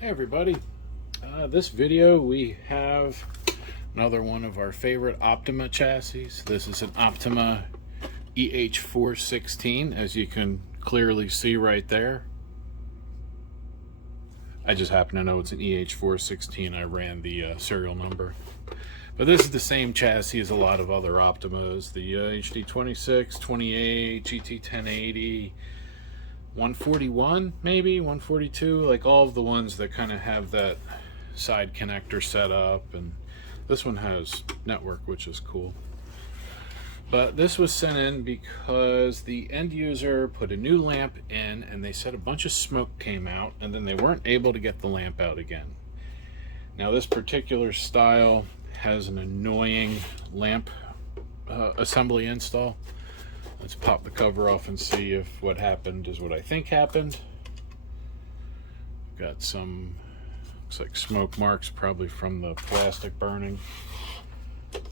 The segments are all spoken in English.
Hey everybody, this video we have another one of our favorite Optoma chassis. This is an Optoma EH416, as you can clearly see right there. I just happen to know it's an EH416. I ran the serial number. But this is the same chassis as a lot of other Optimas, the HD26, 28, GT1080, 141 maybe, 142, like all of the ones that kind of have that side connector set up, and this one has network, which is cool. But this was sent in because the end user put a new lamp in and they said a bunch of smoke came out and then they weren't able to get the lamp out again. Now this particular style has an annoying lamp assembly install. Let's pop the cover off and see if what happened is what I think happened. Got some, looks like smoke marks, probably from the plastic burning.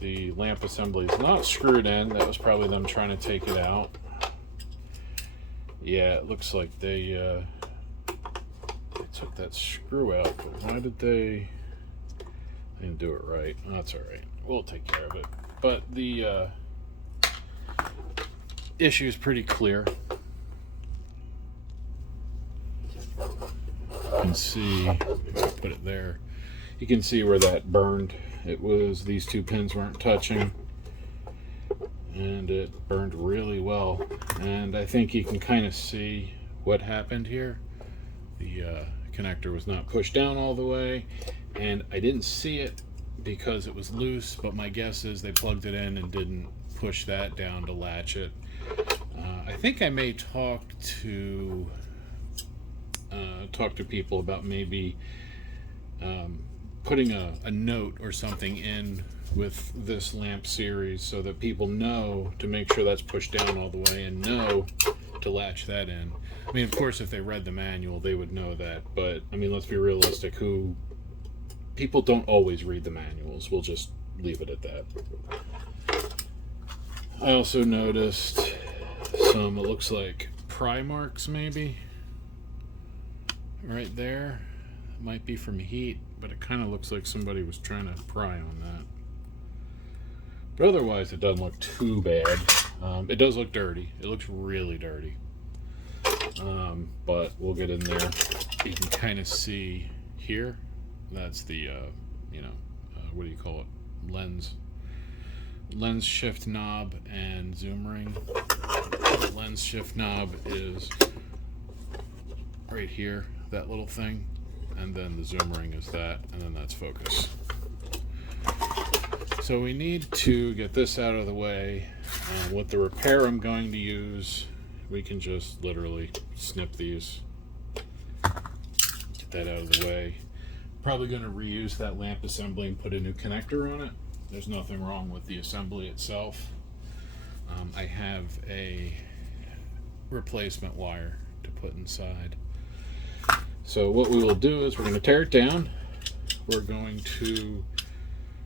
The lamp assembly is not screwed in. That was probably them trying to take it out. Yeah, it looks like they took that screw out, but why did they didn't do it right? Oh, that's all right. We'll take care of it. But the issue is pretty clear. You can see, if I put it there, you can see where that burned. It was, these two pins weren't touching, and it burned really well. And I think you can kind of see what happened here. The connector was not pushed down all the way, and I didn't see it because it was loose, but my guess is they plugged it in and didn't push that down to latch it. I think I may talk to people about maybe putting a note or something in with this lamp series so that people know to make sure that's pushed down all the way and know to latch that in. I mean, of course, if they read the manual, they would know that, but I mean, let's be realistic. People don't always read the manuals. We'll just leave it at that. I also noticed some, it looks like pry marks maybe right there. It might be from heat, but it kind of looks like somebody was trying to pry on that. But otherwise it doesn't look too bad. It does look dirty. It looks really dirty. But we'll get in there. You can kind of see here, that's the what do you call it, lens shift knob and zoom ring. The lens shift knob is right here, that little thing, and then the zoom ring is that, and then that's focus. So we need to get this out of the way. With the repair I'm going to use, we can just literally snip these, get that out of the way. Probably going to reuse that lamp assembly and put a new connector on it. There's nothing wrong with the assembly itself. I have a replacement wire to put inside. So what we will do is we're going to tear it down. We're going to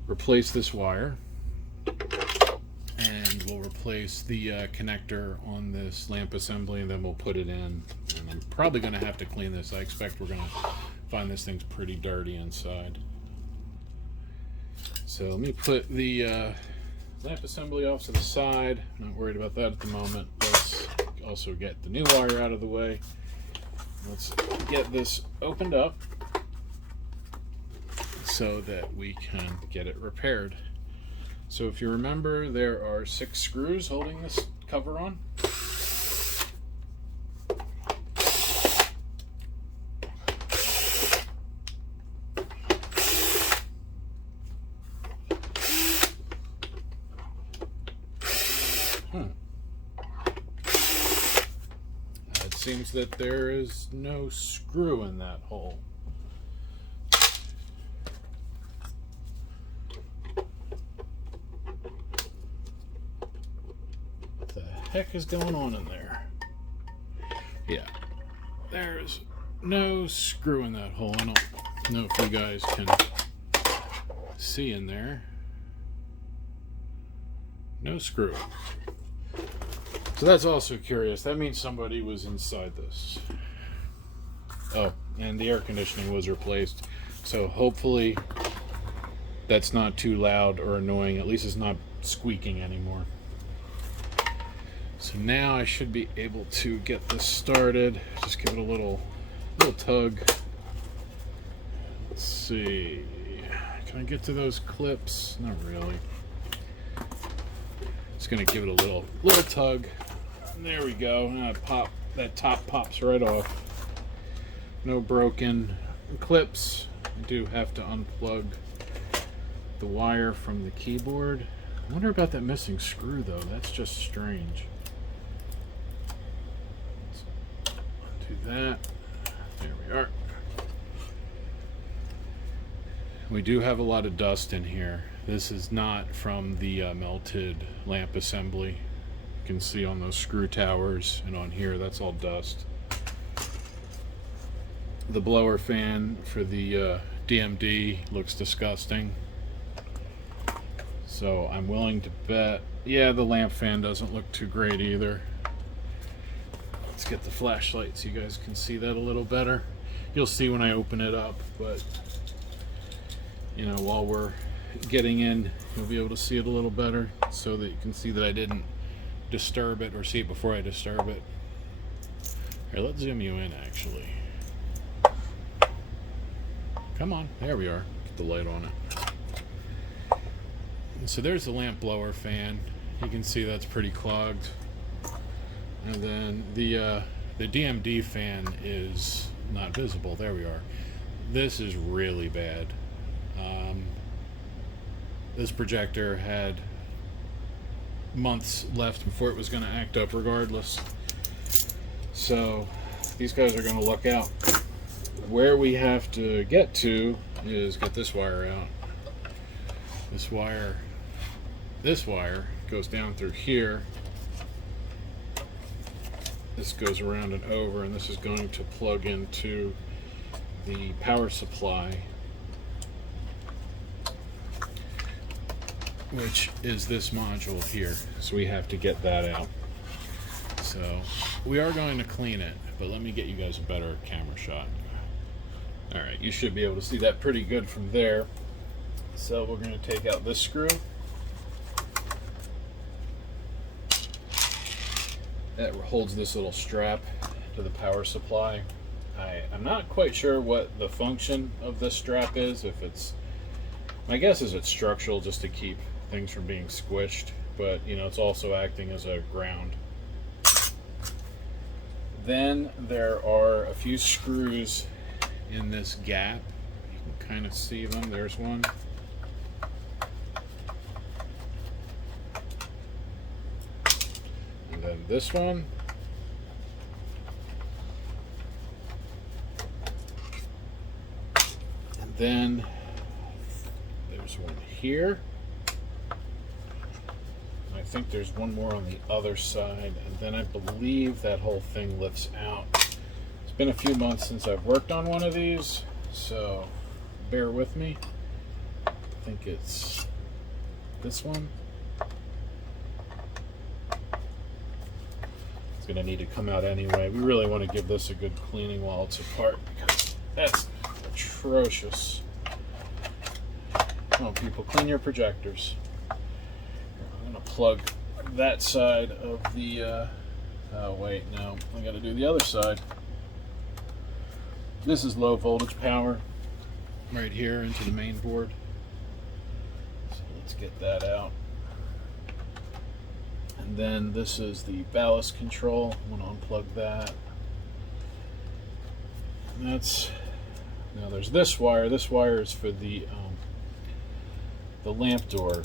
replace this wire, and we'll replace the connector on this lamp assembly, and then we'll put it in. And I'm probably going to have to clean this. I expect we're going to find this thing's pretty dirty inside. So let me put the lamp assembly off to the side. I'm not worried about that at the moment. Let's also get the new wire out of the way. Let's get this opened up so that we can get it repaired. So if you remember, there are 6 screws holding this cover on. It seems that there is no screw in that hole. What the heck is going on in there? Yeah, there's no screw in that hole. I don't know if you guys can see in there. No screw. So that's also curious. That means somebody was inside this. Oh, and the air conditioning was replaced. So hopefully that's not too loud or annoying. At least it's not squeaking anymore. So now I should be able to get this started. Just give it a little tug. Let's see. Can I get to those clips? Not really. Just gonna give it a little tug. There we go. Now that top pops right off. No broken clips. I do have to unplug the wire from the keyboard. I wonder about that missing screw though. That's just strange. Let's undo that. There we are. We do have a lot of dust in here. This is not from the melted lamp assembly. You can see on those screw towers and on here, that's all dust. The blower fan for the DMD looks disgusting. So I'm willing to bet, yeah, the lamp fan doesn't look too great either. Let's get the flashlight so you guys can see that a little better. You'll see when I open it up, but you know, while we're getting in, you'll be able to see it a little better so that you can see that I didn't disturb it or see it before I disturb it. Here, let's zoom you in actually. Come on, there we are. Get the light on it. And so there's the lamp blower fan. You can see that's pretty clogged. And then the DMD fan is not visible. There we are. This is really bad. This projector had months left before it was going to act up regardless. So these guys are going to look out. Where we have to get to is get this wire out. This wire goes down through here. This goes around and over, and this is going to plug into the power supply, which is this module here. So we have to get that out. So we are going to clean it, but let me get you guys a better camera shot. All right, you should be able to see that pretty good from there. So we're going to take out this screw. That holds this little strap to the power supply. I'm not quite sure what the function of this strap is. If it's, my guess is it's structural, just to keep things from being squished, but you know, it's also acting as a ground. Then there are a few screws in this gap. You can kind of see them. There's one. And then this one. And then there's one here. I think there's one more on the other side, and then I believe that whole thing lifts out. It's been a few months since I've worked on one of these, so bear with me. I think it's this one. It's going to need to come out anyway. We really want to give this a good cleaning while it's apart, because that's atrocious. Come on, people, clean your projectors. I'm going to plug that side of the, oh wait, no, I got to do the other side. This is low voltage power right here into the main board. So let's get that out. And then this is the ballast control. I'm going to unplug that. And that's, now there's this wire. This wire is for the lamp door,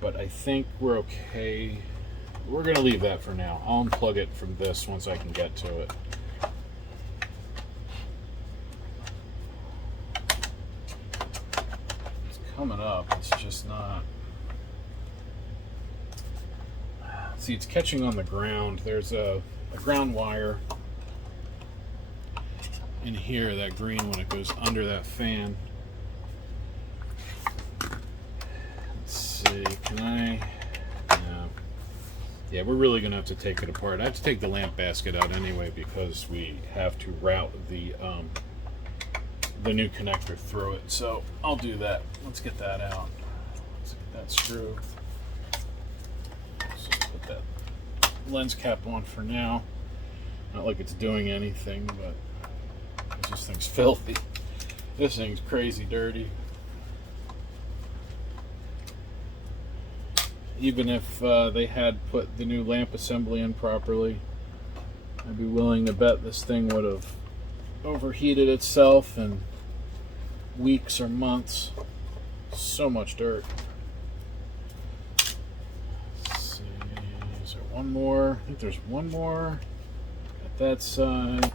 but I think we're okay. We're going to leave that for now. I'll unplug it from this once I can get to it. It's coming up. It's just not. See, it's catching on the ground. There's a ground wire in here, that green one. It goes under that fan. Let's see, can I? No. Yeah, we're really gonna have to take it apart. I have to take the lamp basket out anyway, because we have to route the the new connector through it. So I'll do that. Let's get that out. Let's get that screw. So put that lens cap on for now. Not like it's doing anything, but this thing's filthy. This thing's crazy dirty. Even if they had put the new lamp assembly in properly, I'd be willing to bet this thing would have overheated itself in weeks or months. So much dirt. Let's see, is there one more? I think there's one more at that side.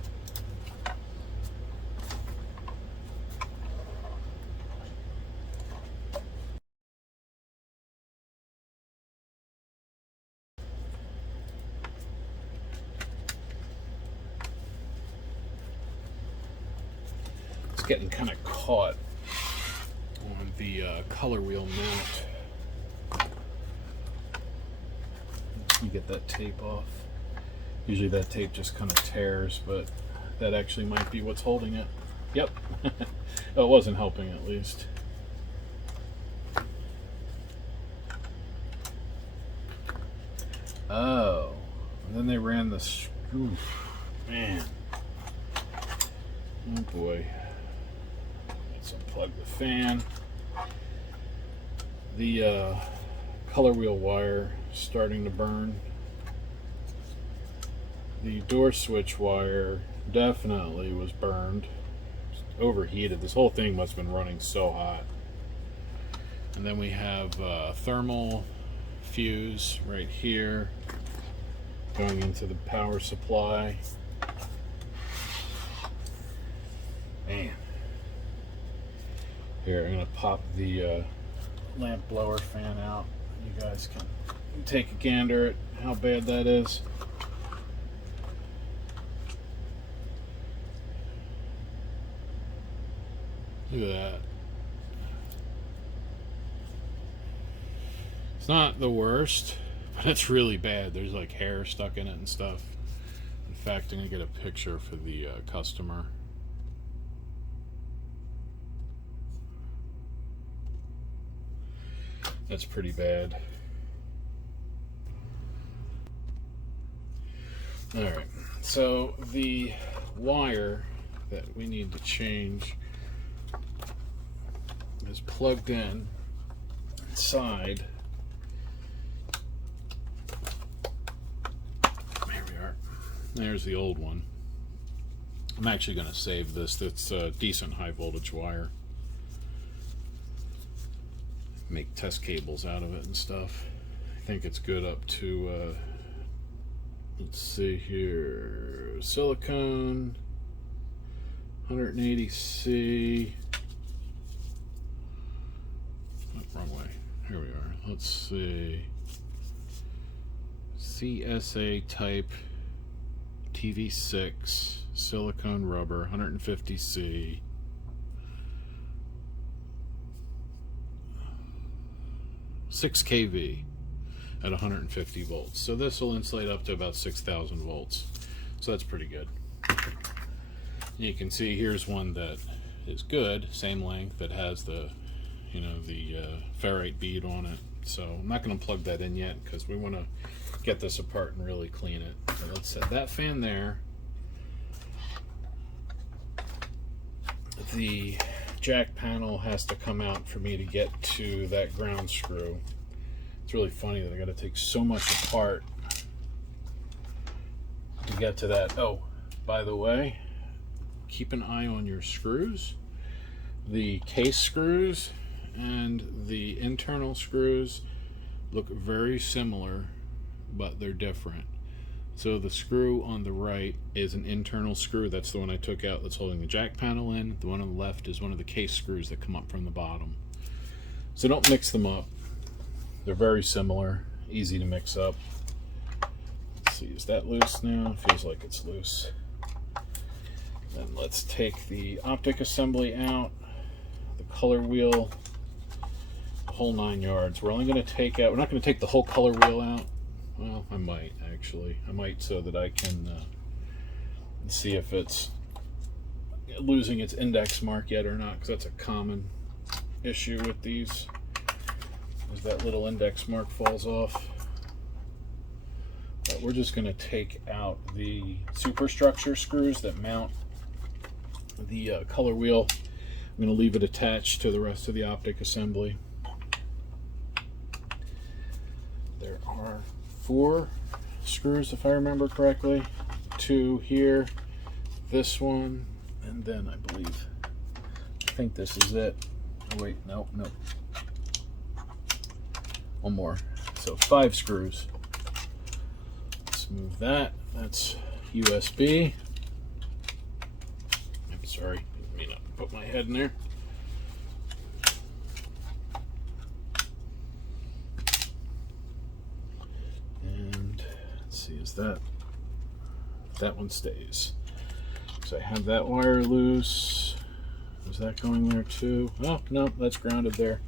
Getting kind of caught on the color wheel mount. You get that tape off. Usually that tape just kind of tears, but that actually might be what's holding it. Yep. Well, it wasn't helping at least. Oh, and then they ran the screw. Man. Oh boy. Unplug the fan. The color wheel wire starting to burn. The door switch wire definitely was burned. Overheated. This whole thing must have been running so hot. And then we have thermal fuse right here going into the power supply. Man. Here, I'm going to pop the lamp blower fan out. You guys can take a gander at how bad that is. Look at that. It's not the worst, but it's really bad. There's like hair stuck in it and stuff. In fact, I'm going to get a picture for the customer. That's pretty bad. Alright, so the wire that we need to change is plugged in inside. There we are. There's the old one. I'm actually going to save this. That's a decent high voltage wire. Make test cables out of it and stuff. I think it's good up to let's see here, silicone 180C. Oh, wrong way. Here we are. Let's see, CSA type TV6 silicone rubber 150C. 6 kV at 150 volts. So this will insulate up to about 6,000 volts. So that's pretty good. You can see here's one that is good, same length, that has the, you know, the ferrite bead on it. So I'm not going to plug that in yet because we want to get this apart and really clean it. So let's set that fan there. The jack panel has to come out for me to get to that ground screw. It's really funny that I got to take so much apart to get to that. Oh, by the way, keep an eye on your screws. The case screws and the internal screws look very similar, but they're different. So the screw on the right is an internal screw. That's the one I took out that's holding the jack panel in. The one on the left is one of the case screws that come up from the bottom. So don't mix them up. They're very similar, easy to mix up. Let's see, is that loose now? Feels like it's loose. Then let's take the optic assembly out, the color wheel, the whole 9 yards. We're only going to take out, we're not going to take the whole color wheel out. Well, I might actually. I might so that I can see if it's losing its index mark yet or not, because that's a common issue with these, is that little index mark falls off. But we're just going to take out the superstructure screws that mount the color wheel. I'm going to leave it attached to the rest of the optic assembly. There are 4 screws, if I remember correctly. 2 here, this one, and then I think this is it. Oh, wait, nope. One more. So 5 screws. Let's move that. That's USB. I'm sorry, I didn't mean to put my head in there. And let's see, is that one stays. So I have that wire loose. Is that going there too? Oh, no, that's grounded there.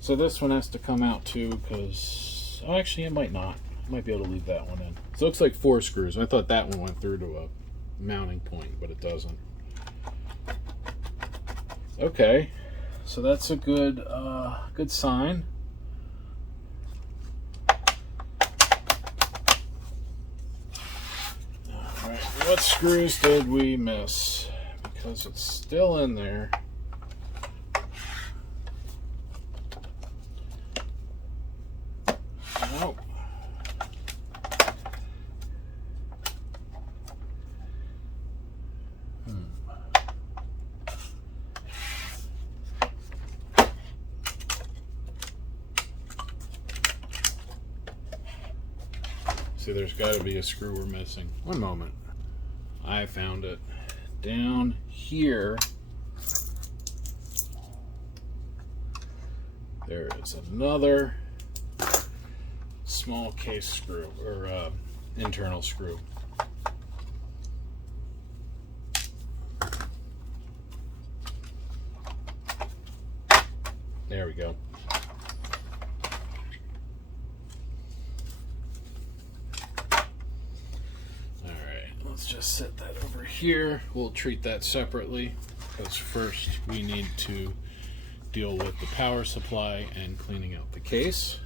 So this one has to come out too, because, oh, actually it might not. I might be able to leave that one in. So it looks like 4 screws. I thought that one went through to a mounting point, but it doesn't. Okay, so that's a good sign. Alright, what screws did we miss? Because it's still in there. Nope. See, there's got to be a screw we're missing. One moment. I found it. Down here, there is another small case screw, or internal screw. There we go. Let's just set that over here. We'll treat that separately, because first we need to deal with the power supply and cleaning out the case.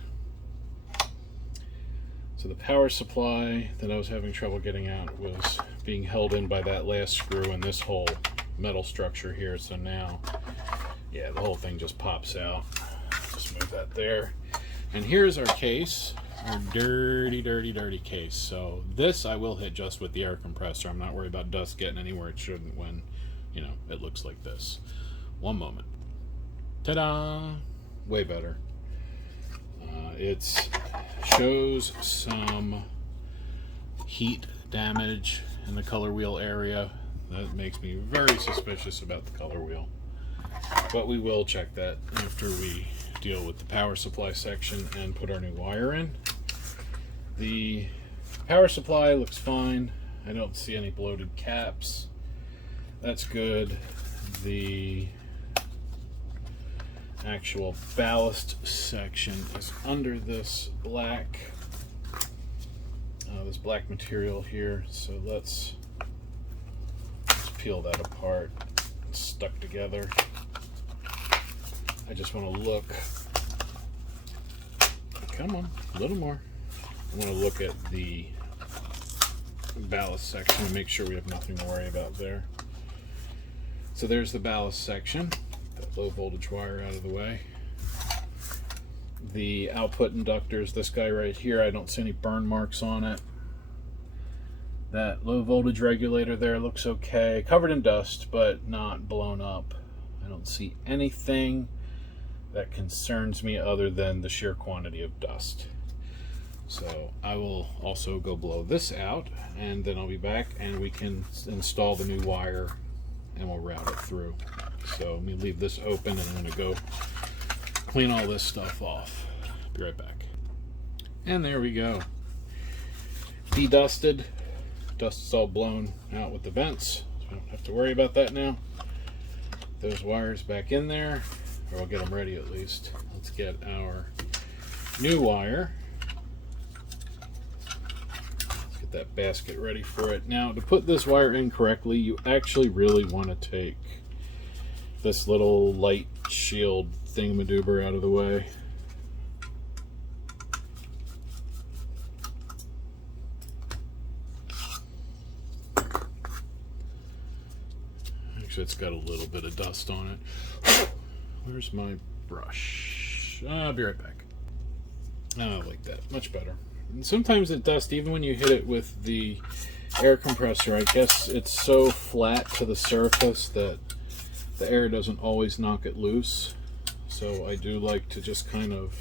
So the power supply that I was having trouble getting out was being held in by that last screw and this whole metal structure here. So now, yeah, the whole thing just pops out. Just move that there. And here's our case. Our dirty case. So this I will hit just with the air compressor. I'm not worried about dust getting anywhere it shouldn't when, you know, it looks like this. One moment. Ta-da! Way better. It shows some heat damage in the color wheel area. That makes me very suspicious about the color wheel. But we will check that after we deal with the power supply section and put our new wire in. The power supply looks fine. I don't see any bloated caps. That's good. The actual ballast section is under this black material here. So let's peel that apart. It's stuck together. I just want to look. Come on, a little more. I want to look at the ballast section and make sure we have nothing to worry about there. So there's the ballast section. That low voltage wire out of the way. The output inductors, this guy right here, I don't see any burn marks on it. That low voltage regulator there looks okay. Covered in dust, but not blown up. I don't see anything that concerns me other than the sheer quantity of dust. So I will also go blow this out, and then I'll be back and we can install the new wire and we'll route it through. So let me leave this open and I'm going to go clean all this stuff off. Be right back. And there we go. De-dusted. Dust is all blown out with the vents, so I don't have to worry about that now. Those wires back in there, or I'll get them ready at least. Let's get our new wire. Let's Get that basket ready for it. Now, to put this wire in correctly, you actually really want to take this little light shield thingamadoober out of the way. Actually, it's got a little bit of dust on it. Where's my brush? I'll be right back. Oh, like that. Much better. And sometimes it dust, even when you hit it with the air compressor. I guess it's so flat to the surface that the air doesn't always knock it loose. So I do like to just kind of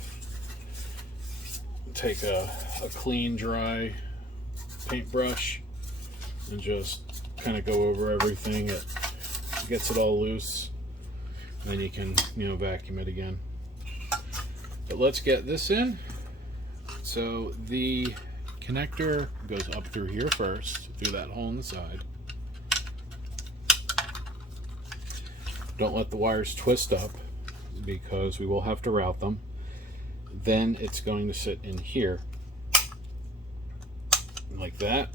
take a clean, dry paintbrush and just kind of go over everything. It gets it all loose. And then you can, vacuum it again. But let's get this in. So the connector goes up through here first, through that hole in the side. Don't let the wires twist up because we will have to route them. Then it's going to sit in here like that.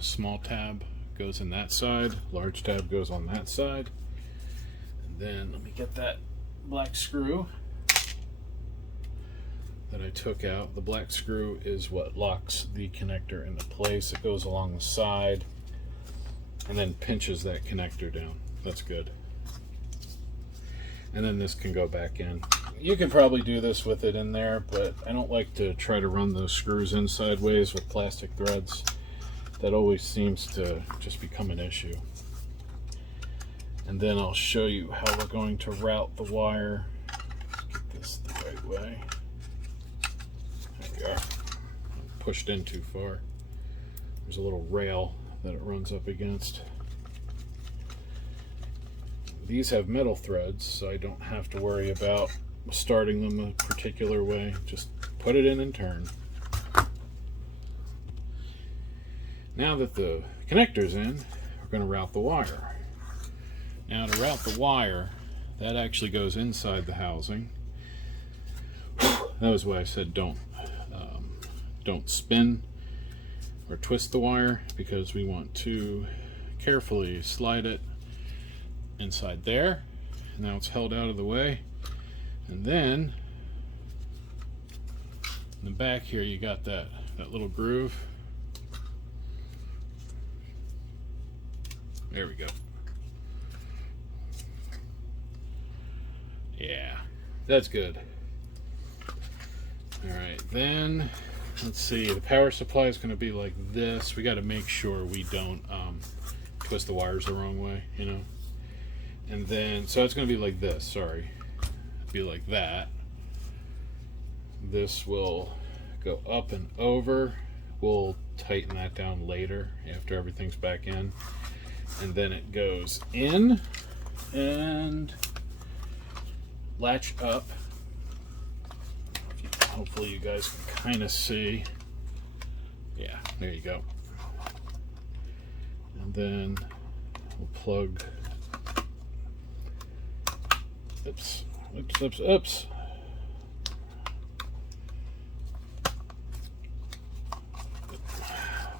Small tab goes in that side, large tab goes on that side. And then let me get that black screw that I took out. The black screw is what locks the connector into place. It goes along the side and then pinches that connector down. That's good. And then this can go back in. You can probably do this with it in there, but I don't like to try to run those screws in sideways with plastic threads. That always seems to just become an issue. And then I'll show you how we're going to route the wire. Let's get this the right way. There we are. Pushed in too far. There's a little rail that it runs up against. These have metal threads, so I don't have to worry about starting them a particular way. Just put it in and turn. Now that the connector's in, we're going to route the wire. Now to route the wire, that actually goes inside the housing. That was why I said don't spin or twist the wire, because we want to carefully slide it inside there. Now it's held out of the way, and then in the back here you got that little groove. There we go. Yeah, that's good. All right, then let's see, the power supply is going to be like this. We got to make sure we don't twist the wires the wrong way, and then so it's going to be like this. Sorry, be like that. This will go up and over. We'll tighten that down later after everything's back in, and then it goes in and latch up. Hopefully you guys can kind of see. Yeah, there you go. And then we'll plug. Oops. I'm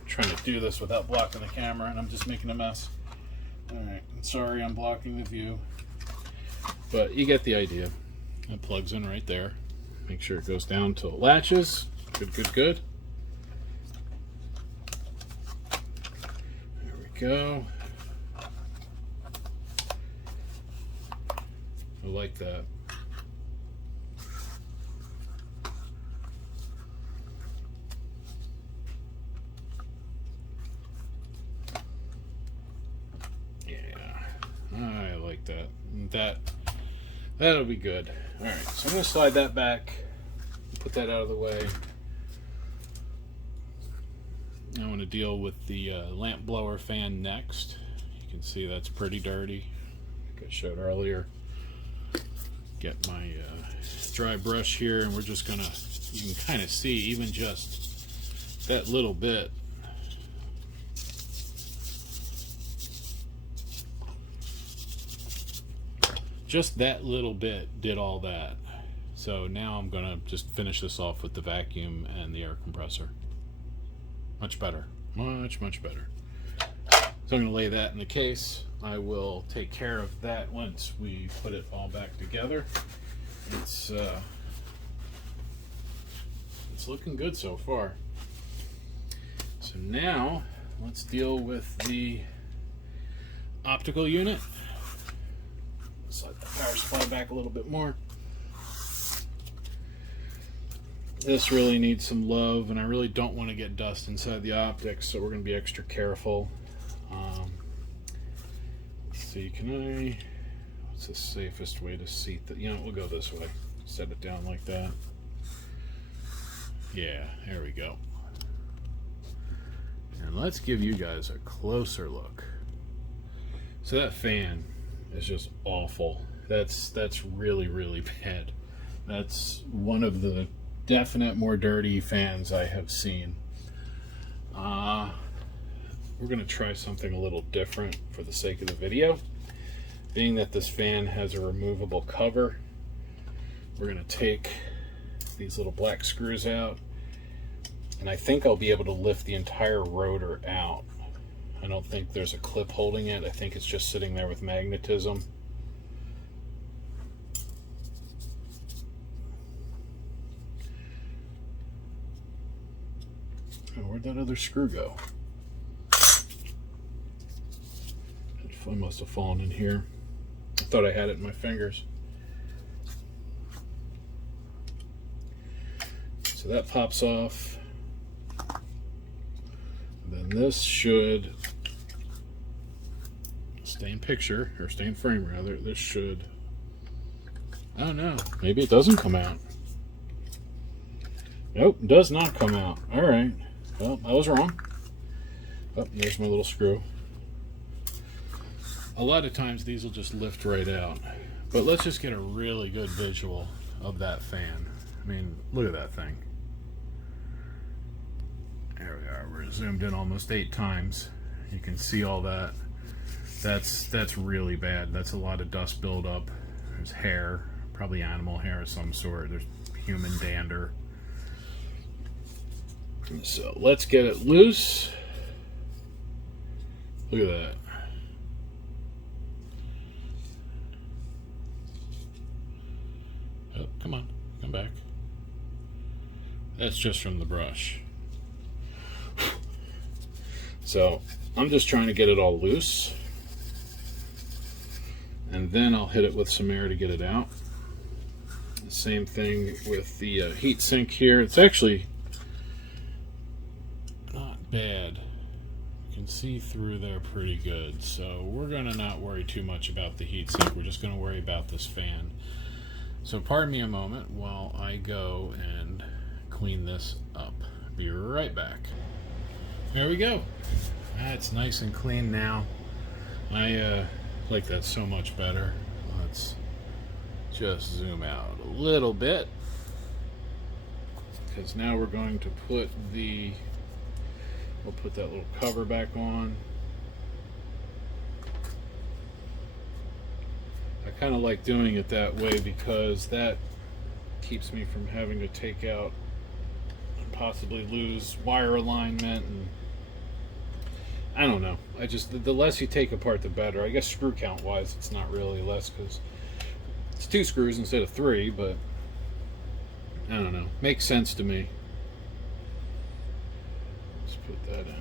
trying to do this without blocking the camera, and I'm just making a mess. Alright, sorry I'm blocking the view. But you get the idea. It plugs in right there. Make sure it goes down till it latches. Good. There we go. I like that. Yeah, I like that. That'll be good. All right, so I'm going to slide that back, put that out of the way. I want to deal with the lamp blower fan next. You can see that's pretty dirty, like I showed earlier. Get my dry brush here, and we're just going to, you can kind of see even just that little bit. Just that little bit did all that. So now I'm gonna just finish this off with the vacuum and the air compressor. Much better. Much, much better. So I'm going to lay that in the case. I will take care of that once we put it all back together. It's looking good so far. So now let's deal with the optical unit. Slide the power supply back a little bit more. This really needs some love, and I really don't want to get dust inside the optics, so we're going to be extra careful. Let's see, what's the safest way to seat that? You know, we'll go this way. Set it down like that. Yeah, there we go. And let's give you guys a closer look. So that fan is just awful. That's really, really bad. That's one of the definite more dirty fans I have seen. We're going to try something a little different for the sake of the video. Being that this fan has a removable cover, we're going to take these little black screws out, and I think I'll be able to lift the entire rotor out. I don't think there's a clip holding it. I think it's just sitting there with magnetism. Oh, where'd that other screw go? I must have fallen in here. I thought I had it in my fingers. So that pops off. And then this should stay in picture, or stay in frame rather. This should, oh no, maybe it doesn't come out. Nope, does not come out. All right, well, I was wrong. Oh, there's my little screw. A lot of times these will just lift right out, but let's just get a really good visual of that fan. I mean, look at that thing. There we are. We're zoomed in almost 8 times. You can see all that. That's really bad. That's a lot of dust buildup. There's hair, probably animal hair of some sort. There's human dander. So let's get it loose. Look at that. Oh, come on, come back. That's just from the brush. So I'm just trying to get it all loose, and then I'll hit it with some air to get it out. The same thing with the heat sink here. It's actually not bad. You can see through there pretty good. So we're gonna not worry too much about the heat sink. We're just gonna worry about this fan. So pardon me a moment while I go and clean this up. Be right back. There we go. That's nice and clean now. I like that so much better. Let's just zoom out a little bit, because now we're going to put we'll put that little cover back on. I kind of like doing it that way because that keeps me from having to take out and possibly lose wire alignment, and I don't know. I just, the less you take apart the better. I guess screw count wise it's not really less because it's 2 screws instead of 3, but I don't know. Makes sense to me. Let's put that in.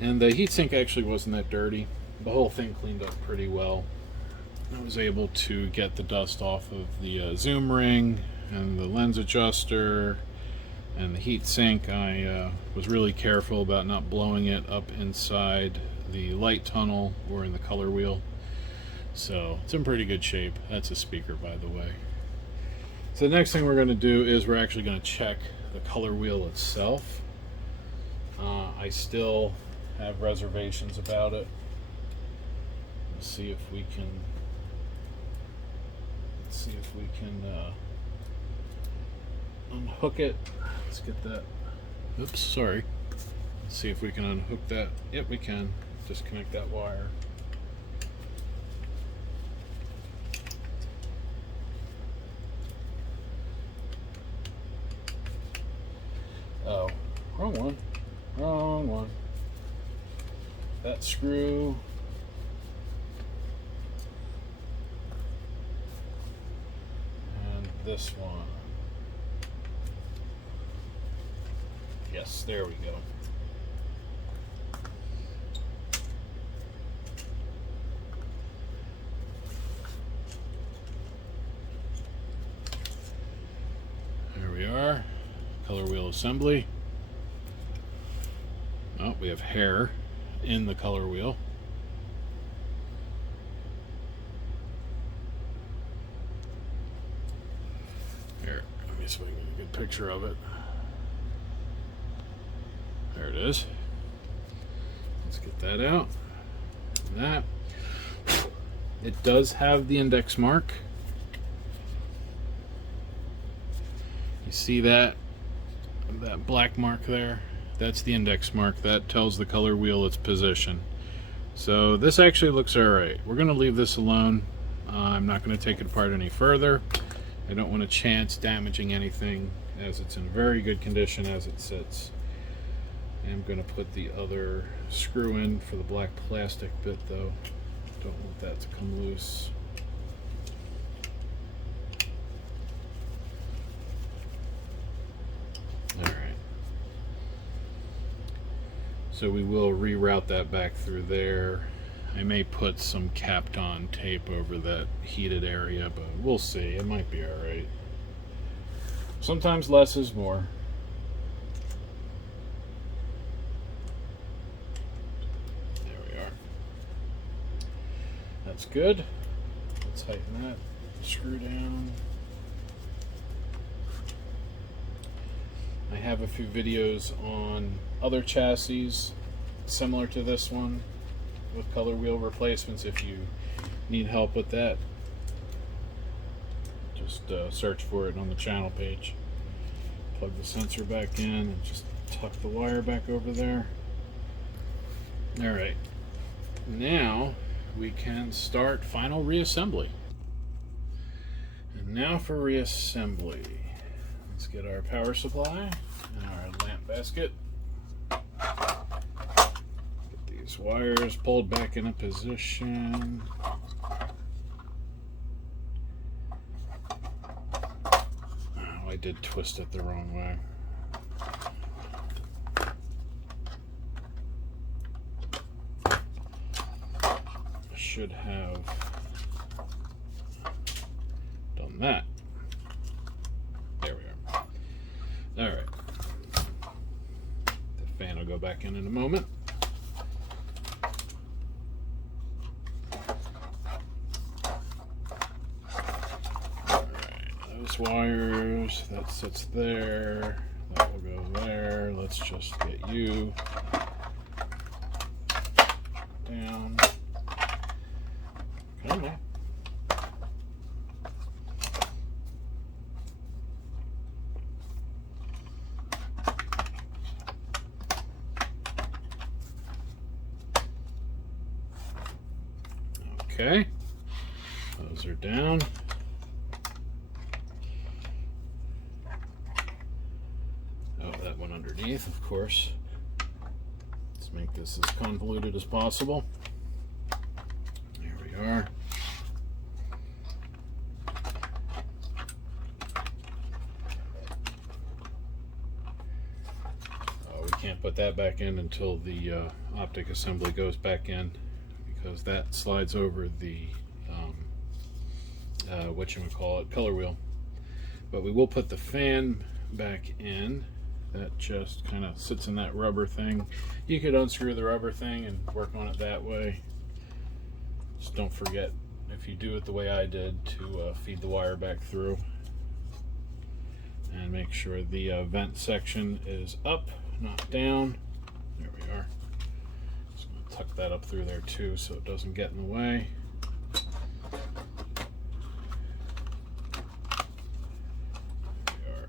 And the heatsink actually wasn't that dirty. The whole thing cleaned up pretty well. I was able to get the dust off of the zoom ring and the lens adjuster and the heat sink. I was really careful about not blowing it up inside the light tunnel or in the color wheel. So it's in pretty good shape. That's a speaker, by the way. So the next thing we're going to do is we're actually going to check the color wheel itself. I still have reservations about it. Let's see if we can unhook it. Let's get that. Oops, sorry. Let's see if we can unhook that. Yep, we can. Disconnect that wire. Oh, we're Wrong one. Wrong one. That screw. And this one. Yes, there we go. There we are. Color wheel assembly. Oh, we have hair in the color wheel. Here, let me see if I can get a good picture of it. There it is. Let's get that out. And that. It does have the index mark. You see that black mark there? That's the index mark. That tells the color wheel its position. So this actually looks alright. We're going to leave this alone. I'm not going to take it apart any further. I don't want to chance damaging anything, as it's in very good condition as it sits. I'm going to put the other screw in for the black plastic bit though. Don't want that to come loose. Alright. So we will reroute that back through there. I may put some capped on tape over that heated area, but we'll see. It might be alright. Sometimes less is more. There we are. That's good. Let's tighten that screw down. I have a few videos on other chassis similar to this one with color wheel replacements. If you need help with that, just search for it on the channel page. Plug the sensor back in and just tuck the wire back over there. Alright, now we can start final reassembly. And now for reassembly. Let's get our power supply and our lamp basket. Get these wires pulled back into position. Oh, I did twist it the wrong way. I should have done that. Alright. The fan will go back in a moment. Alright, those wires, that sits there. That will go there. Let's just get you down. Come on. Okay, those are down. Oh, that one underneath, of course. Let's make this as convoluted as possible. There we are. Oh, we can't put that back in until the optic assembly goes back in, because that slides over the color wheel. But we will put the fan back in. That just kind of sits in that rubber thing. You could unscrew the rubber thing and work on it that way. Just don't forget, if you do it the way I did, to feed the wire back through. And make sure the vent section is up, not down. There we are. Tuck that up through there too so it doesn't get in the way. There we are.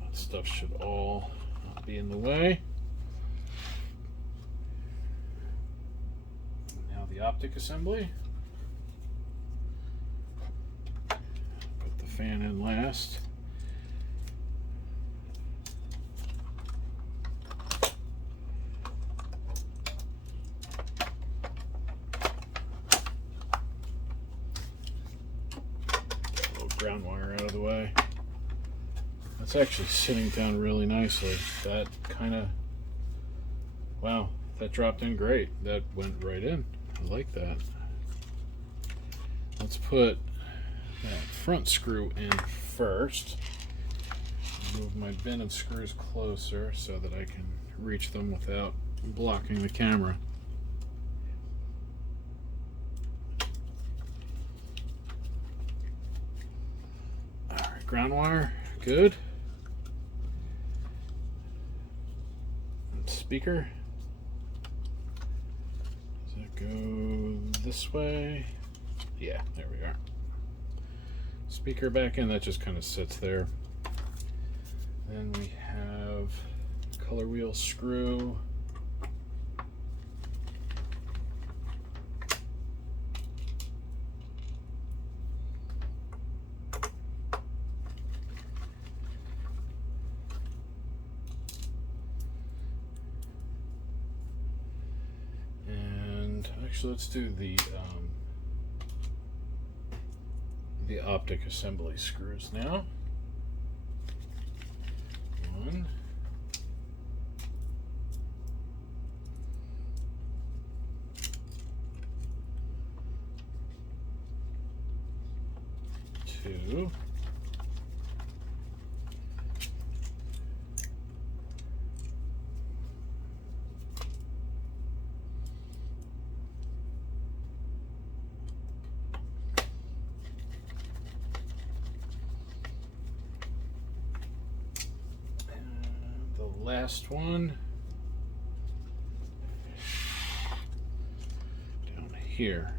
That stuff should all not be in the way. Now the optic assembly. Put the fan in last. ground wire out of the way. That's actually sitting down really nicely. That kind of, wow, that dropped in great. That went right in. I like that. Let's put that front screw in first. Move my bin of screws closer so that I can reach them without blocking the camera. Alright, ground wire, good. And speaker. Does it go this way? Yeah, there we are. Speaker back in, that just kind of sits there. Then we have color wheel screw. And actually, let's do the optic assembly screws now. One. Two. Last one down here.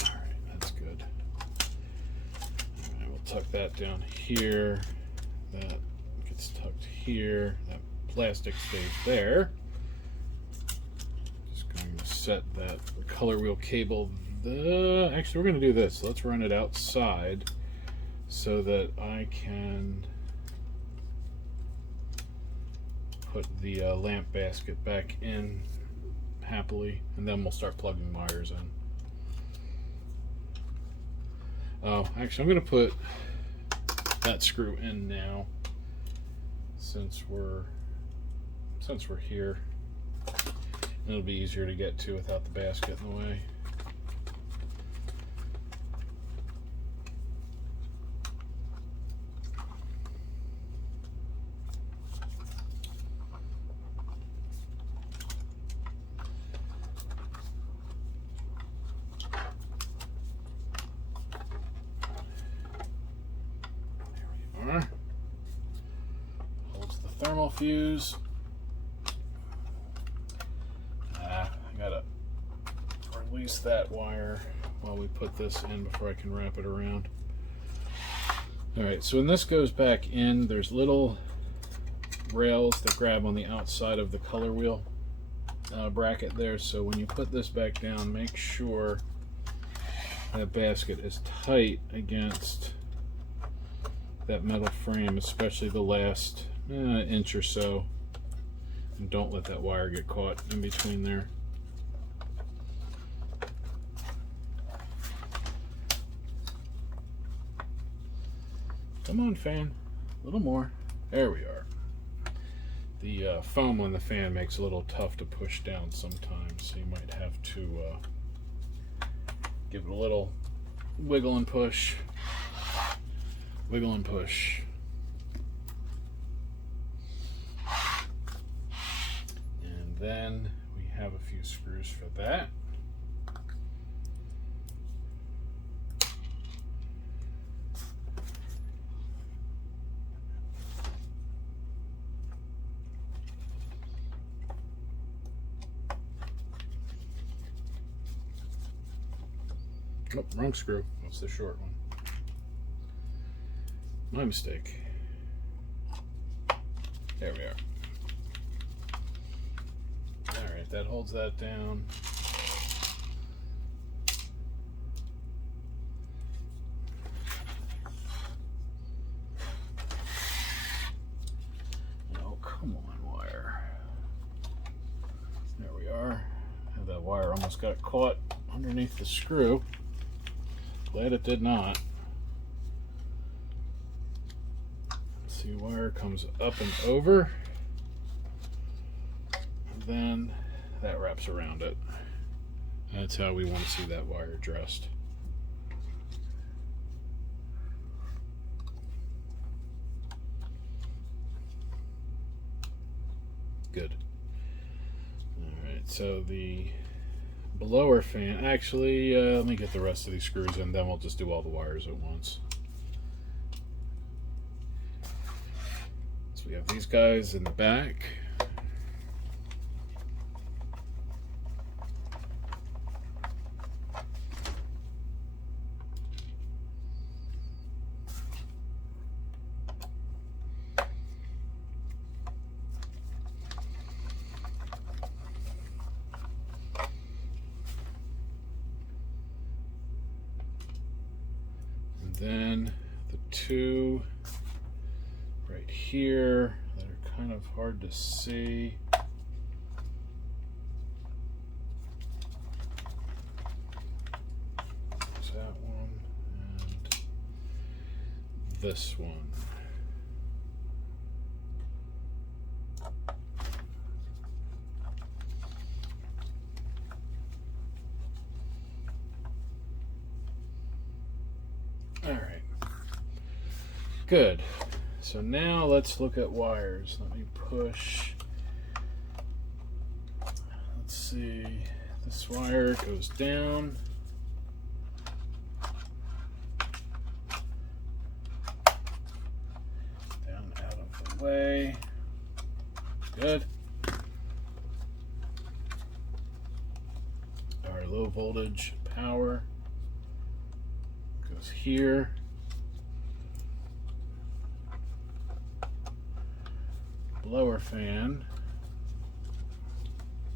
All right, that's good. All right, we'll tuck that down here. That gets tucked here. That plastic stays there. Set that color wheel cable. Actually, we're going to do this. Let's run it outside so that I can put the lamp basket back in happily, and then we'll start plugging wires in. Oh, actually, I'm going to put that screw in now since we're here. It'll be easier to get to without the basket in the way. There we are. Holds the thermal fuse. Release that wire while we put this in before I can wrap it around. Alright, so when this goes back in, there's little rails that grab on the outside of the color wheel bracket there, so when you put this back down, make sure that basket is tight against that metal frame, especially the last inch or so, and don't let that wire get caught in between there. Come on, fan. A little more. There we are. The foam on the fan makes it a little tough to push down sometimes, so you might have to give it a little wiggle and push. Wiggle and push. And then we have a few screws for that. Oh, wrong screw. That's the short one. My mistake. There we are. Alright, that holds that down. Oh, come on, wire. almost got caught underneath the screw. Glad it did not. Let's see, wire comes up and over, and then that wraps around it. That's how we want to see that wire dressed. Good. Alright, so the blower fan, actually, let me get the rest of these screws in, then we'll just do all the wires at once. So we have these guys in the back. Then the two right here that are kind of hard to see. There's that one and this one. Good. So now let's look at wires. Let me push. Let's see. This wire goes down. Down out of the way. Good. Our low voltage power goes here. Blower fan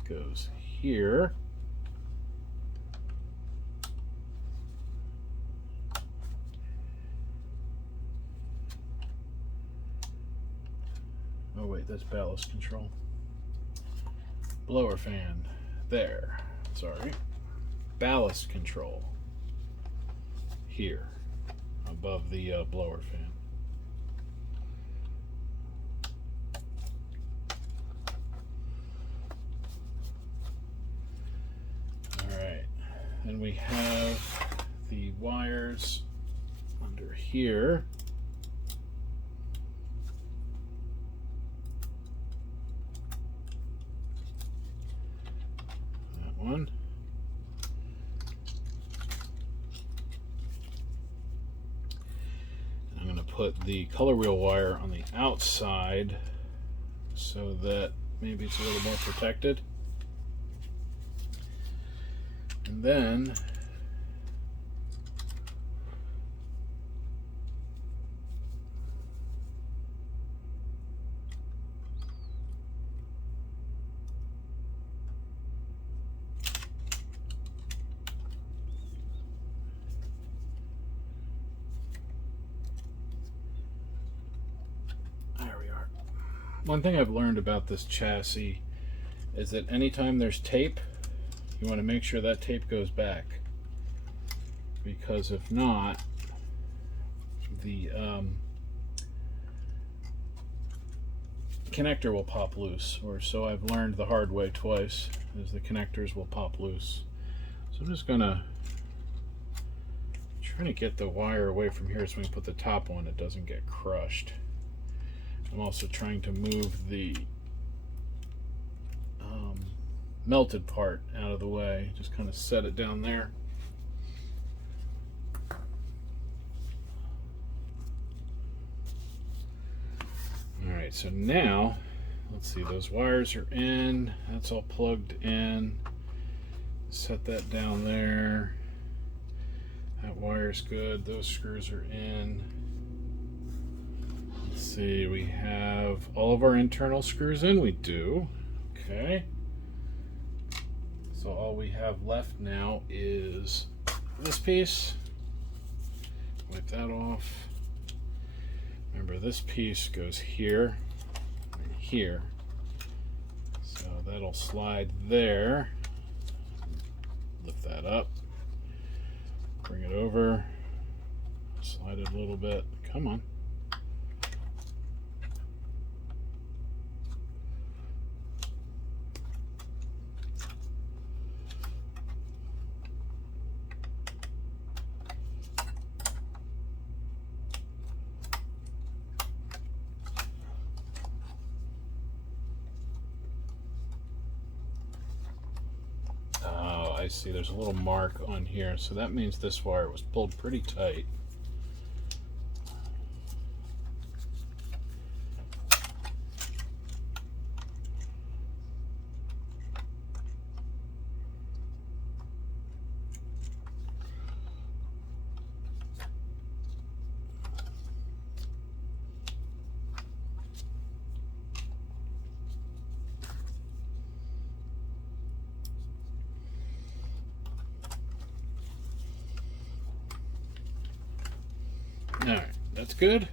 goes here. Oh wait, that's ballast control. Blower fan there. Sorry. Ballast control here above the blower fan. And we have the wires under here. That one. I'm going to put the color wheel wire on the outside so that maybe it's a little more protected. And then there we are. One thing I've learned about this chassis is that anytime there's tape, you want to make sure that tape goes back, because if not, the connector will pop loose, or so I've learned the hard way twice, is the connectors will pop loose. So I'm just gonna try to get the wire away from here so we can put the top on, it doesn't get crushed. I'm also trying to move the melted part out of the way, just kind of set it down there. Alright, so now let's see, those wires are in, that's all plugged in. Set that down there. That wire's good, those screws are in. Let's see, we have all of our internal screws in, we do. Okay. So all we have left now is this piece. Wipe that off. Remember, this piece goes here and here. So that'll slide there. Lift that up. Bring it over. Slide it a little bit. Come on. I see there's a little mark on here, so that means this wire was pulled pretty tight. Alright, that's good.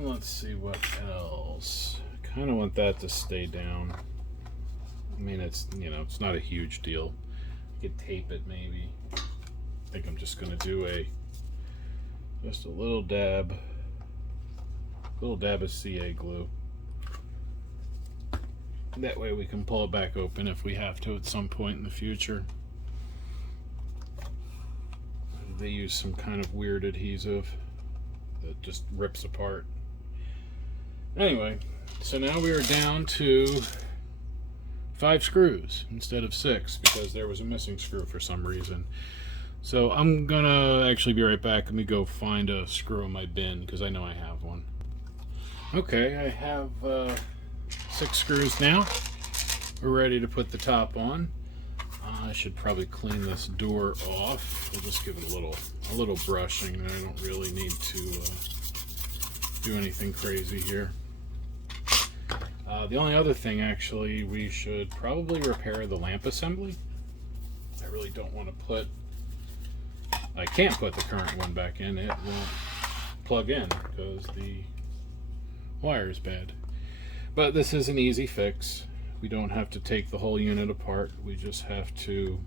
Let's see what else. I kind of want that to stay down. I mean, it's, you know, it's not a huge deal. I could tape it maybe. I think I'm just going to do just a little dab of CA glue. That way we can pull it back open if we have to at some point in the future. They use some kind of weird adhesive that just rips apart. Anyway, so now we are down to 5 screws instead of 6 because there was a missing screw for some reason. So I'm gonna actually be right back. Let me go find a screw in my bin because I know I have one. Okay, I have 6 screws now. We're ready to put the top on. I should probably clean this door off. We'll just give it a little brushing. I don't really need to do anything crazy here. The only other thing, actually, we should probably repair the lamp assembly. I really don't want to put... I can't put the current one back in. It won't plug in because the wire is bad. But this is an easy fix. We don't have to take the whole unit apart. We just have to...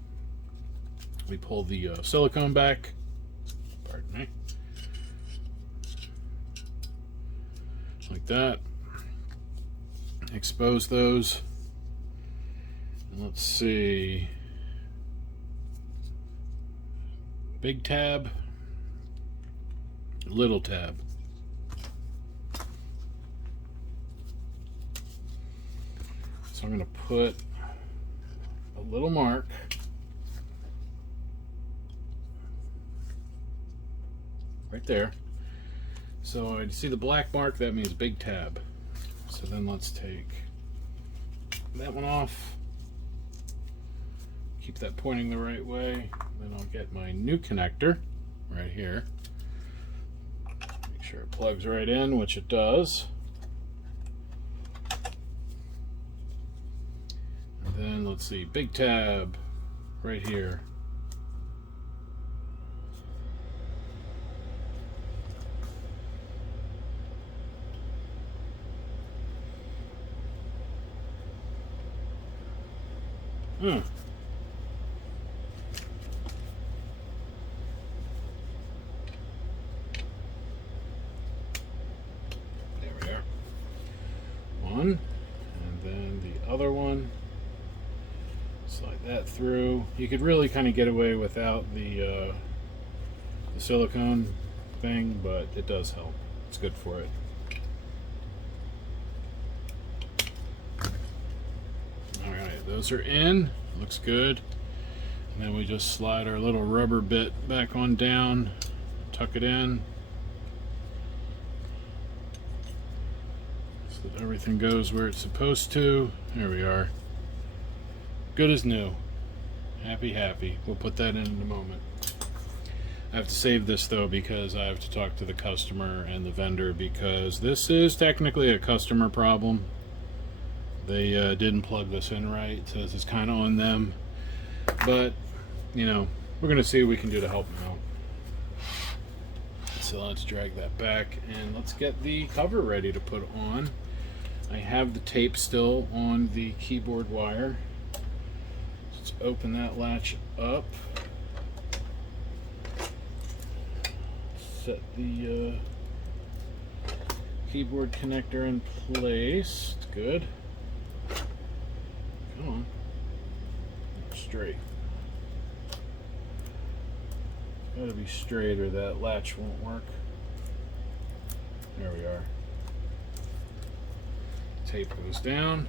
We pull the silicone back. Pardon me. Like that. Expose those. And let's see. Big tab. Little tab. So I'm going to put a little mark right there. So I see the black mark, that means big tab. So then let's take that one off. Keep that pointing the right way. Then I'll get my new connector right here. Make sure it plugs right in, which it does. And then let's see, big tab right here. There we are. One, and then the other one. Slide that through. You could really kind of get away without the silicone thing, but it does help. It's good for it. Those are in, looks good. And then we just slide our little rubber bit back on down, tuck it in, so that everything goes where it's supposed to. There we are. Good as new. Happy, happy. We'll put that in a moment. I have to save this though because I have to talk to the customer and the vendor because this is technically a customer problem. They didn't plug this in right, so this is kind of on them. But, you know, we're going to see what we can do to help them out. So let's drag that back and let's get the cover ready to put on. I have the tape still on the keyboard wire. Let's open that latch up. Set the keyboard connector in place. It's good. Come on. Straight. It's gotta be straight or that latch won't work. There we are. Tape goes down.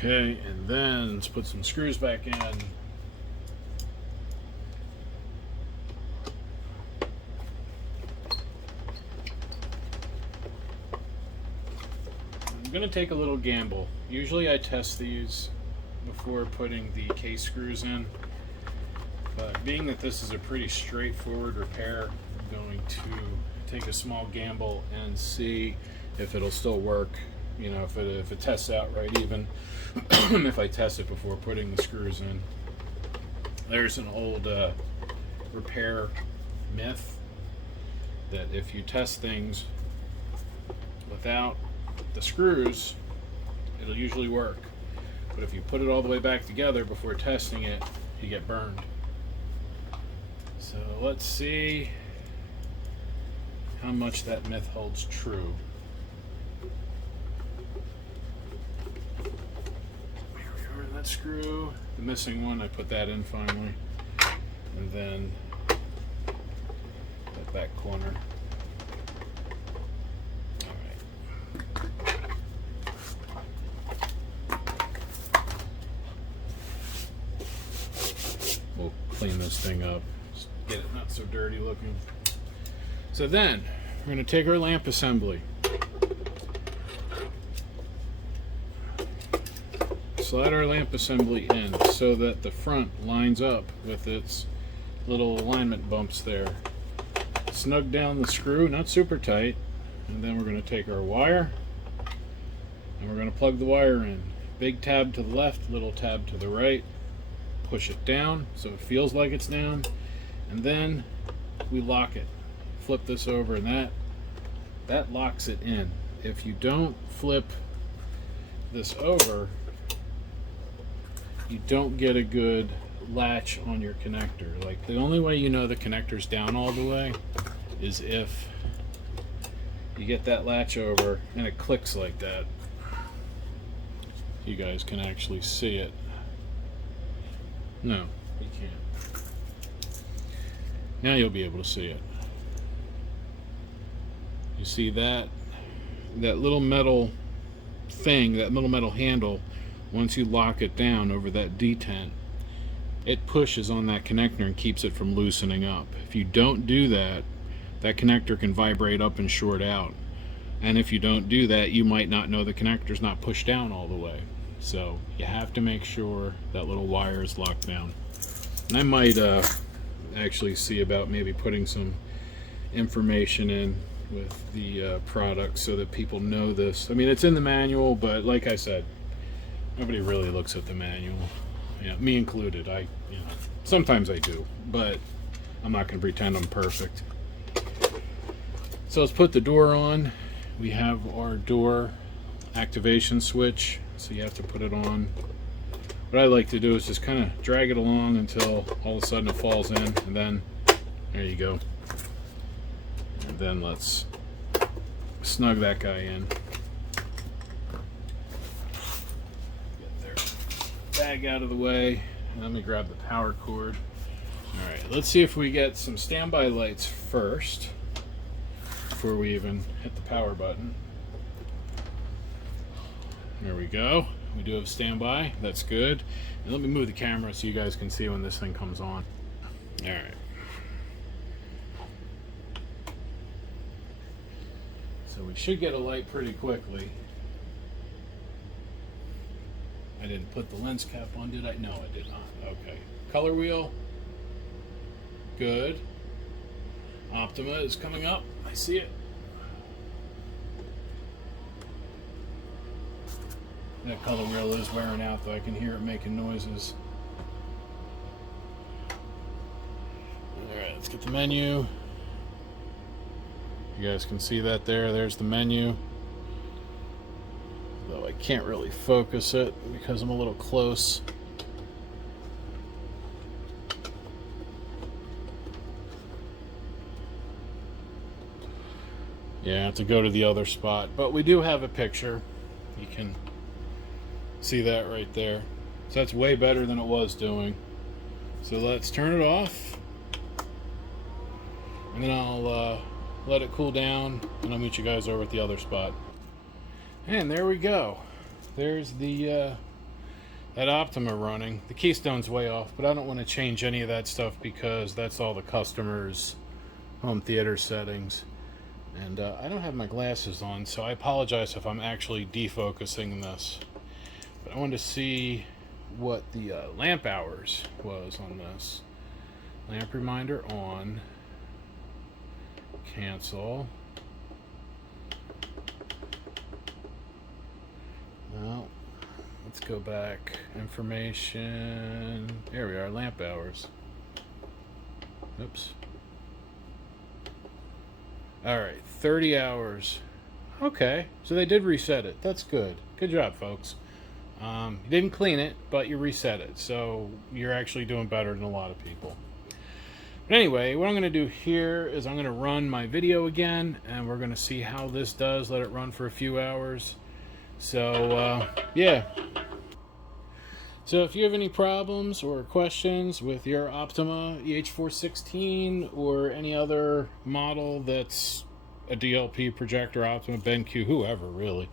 Okay, and then let's put some screws back in. I'm going to take a little gamble. Usually I test these before putting the case screws in, but being that this is a pretty straightforward repair, I'm going to take a small gamble and see if it'll still work. You know, if it tests out right, even if I test it before putting the screws in. There's an old repair myth that if you test things without the screws, it'll usually work. But if you put it all the way back together before testing it, you get burned. So let's see how much that myth holds true. That screw, the missing one, I put that in finally, and then that back corner. Alright. We'll clean this thing up, just get it not so dirty looking. So then, we're going to take our lamp assembly. Slide our lamp assembly in so that the front lines up with its little alignment bumps there. Snug down the screw, not super tight, and then we're going to take our wire and we're going to plug the wire in. Big tab to the left, little tab to the right. Push it down so it feels like it's down, and then we lock it. Flip this over and that locks it in. If you don't flip this over, you don't get a good latch on your connector. Like, the only way you know the connector's down all the way is if you get that latch over and it clicks like that. You guys can actually see it. No, you can't. Now you'll be able to see it. You see that little metal thing, that little metal handle. Once you lock it down over that detent, it pushes on that connector and keeps it from loosening up. If you don't do that, that connector can vibrate up and short out. And if you don't do that, you might not know the connector's not pushed down all the way. So you have to make sure that little wire is locked down. And I might actually see about maybe putting some information in with the product so that people know this. I mean, it's in the manual, but like I said, nobody really looks at the manual. Yeah, me included. Sometimes I do, but I'm not going to pretend I'm perfect. So let's put the door on. We have our door activation switch, so you have to put it on. What I like to do is just kind of drag it along until all of a sudden it falls in, and then there you go. And then let's snug that guy in. Bag out of the way. Let me grab the power cord. Alright, let's see if we get some standby lights first before we even hit the power button. There we go. We do have standby. That's good. And let me move the camera so you guys can see when this thing comes on. Alright. So we should get a light pretty quickly. I didn't put the lens cap on, did I? No, I did not. Okay. Color wheel. Good. Optoma is coming up. I see it. That color wheel is wearing out, though. I can hear it making noises. Alright, let's get the menu. You guys can see that there. There's the menu. Though I can't really focus it because I'm a little close. Yeah, I have to go to the other spot. But we do have a picture. You can see that right there. So that's way better than it was doing. So let's turn it off. And then I'll let it cool down. And I'll meet you guys over at the other spot. And there we go. There's the that Optoma running. The keystone's way off, but I don't want to change any of that stuff because that's all the customers' home theater settings. And I don't have my glasses on, so I apologize if I'm actually defocusing this. But I wanted to see what the lamp hours was on this. Lamp reminder on. Cancel. Now, let's go back. Information. There we are, lamp hours. Oops. Alright, 30 hours. Okay, so they did reset it. That's good. Good job, folks. You didn't clean it, but you reset it. So you're actually doing better than a lot of people. But anyway, what I'm going to do here is I'm going to run my video again, and we're going to see how this does. Let it run for a few hours. So, yeah. So if you have any problems or questions with your Optoma EH416 or any other model that's a DLP, Projector, Optoma, BenQ, whoever really,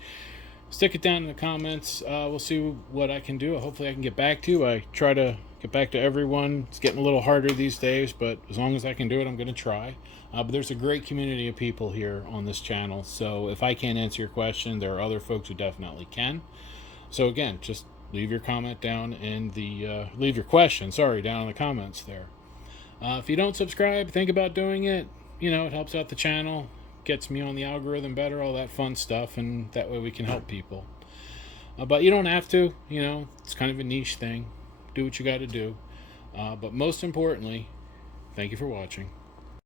stick it down in the comments. We'll see what I can do. Hopefully I can get back to you. I try to get back to everyone. It's getting a little harder these days, but as long as I can do it, I'm going to try. But there's a great community of people here on this channel, so if I can't answer your question, there are other folks who definitely can. So again, just leave your comment down in the leave your question, sorry, down in the comments there. If you don't subscribe, think about doing it. You know, it helps out the channel, gets me on the algorithm better, all that fun stuff, and that way we can help people. But you don't have to, you know, it's kind of a niche thing. Do what you got to do. But most importantly, thank you for watching.